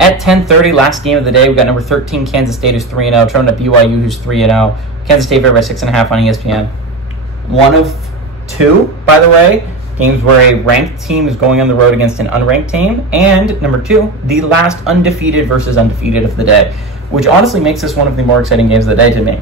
At 10:30, last game of the day, we got number 13 Kansas State, who's 3-0, traveling to BYU, who's 3-0. Kansas State favored by 6.5 on ESPN. One of two, by the way, games where a ranked team is going on the road against an unranked team, and number two, the last undefeated versus undefeated of the day, which honestly makes this one of the more exciting games of the day to me.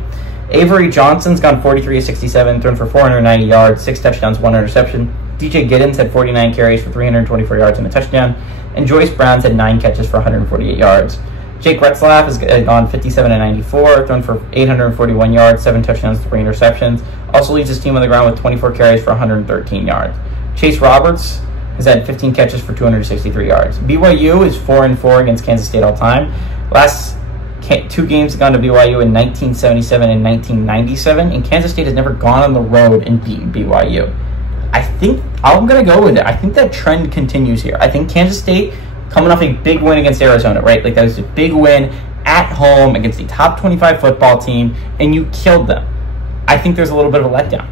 Avery Johnson's gone 43 of 67, thrown for 490 yards, 6 touchdowns, 1 interception. DJ Giddens had 49 carries for 324 yards and a touchdown, and Joyce Brown's had 9 catches for 148 yards. Jake Retzlaff has gone 57 of 94, thrown for 841 yards, 7 touchdowns, 3 interceptions. Also leads his team on the ground with 24 carries for 113 yards. Chase Roberts has had 15 catches for 263 yards. BYU is 4-4 against Kansas State all time. Last 2 games have gone to BYU in 1977 and 1997, and Kansas State has never gone on the road and beaten BYU. I think I'm going to go with it. I think that trend continues here. I think Kansas State, coming off a big win against Arizona, right? Like, that was a big win at home against a top 25 football team, and you killed them. I think there's a little bit of a letdown.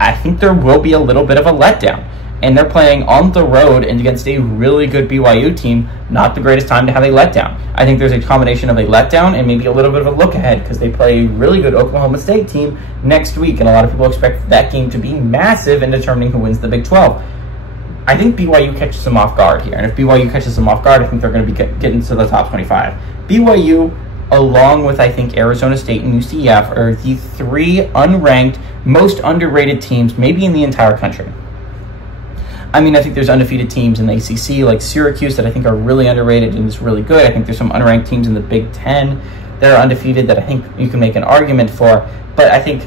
I think there will be a little bit of a letdown. And they're playing on the road and against a really good BYU team. Not the greatest time to have a letdown. I think there's a combination of a letdown and maybe a little bit of a look ahead, because they play a really good Oklahoma State team next week, and a lot of people expect that game to be massive in determining who wins the Big 12. I think BYU catches them off guard here, and if BYU catches them off guard, I think they're going to be getting to the top 25. BYU, along with, I think, Arizona State and UCF, are the 3 unranked, most underrated teams maybe in the entire country. I mean, I think there's undefeated teams in the ACC like Syracuse that I think are really underrated and is really good. I think there's some unranked teams in the Big 10 that are undefeated that I think you can make an argument for. But I think,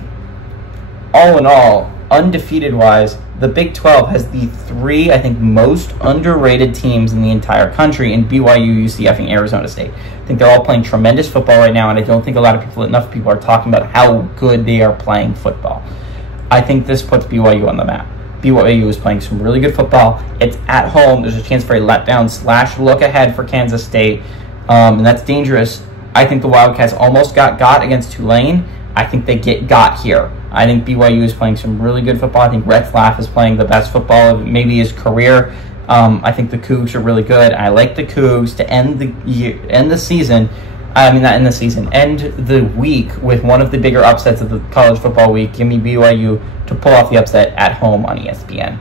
all in all, undefeated-wise, the Big 12 has the 3, I think, most underrated teams in the entire country in BYU, UCF, and Arizona State. I think they're all playing tremendous football right now, and I don't think enough people are talking about how good they are playing football. I think this puts BYU on the map. BYU is playing some really good football. It's at home. There's a chance for a letdown / look ahead for Kansas State, and that's dangerous. I think the Wildcats almost got against Tulane. I think they got here. I think BYU is playing some really good football. I think Retzlaff is playing the best football of maybe his career. I think the Cougs are really good. I like the Cougs to end the season. I mean, not end the season, end the week with one of the bigger upsets of the college football week. Give me BYU to pull off the upset at home on ESPN.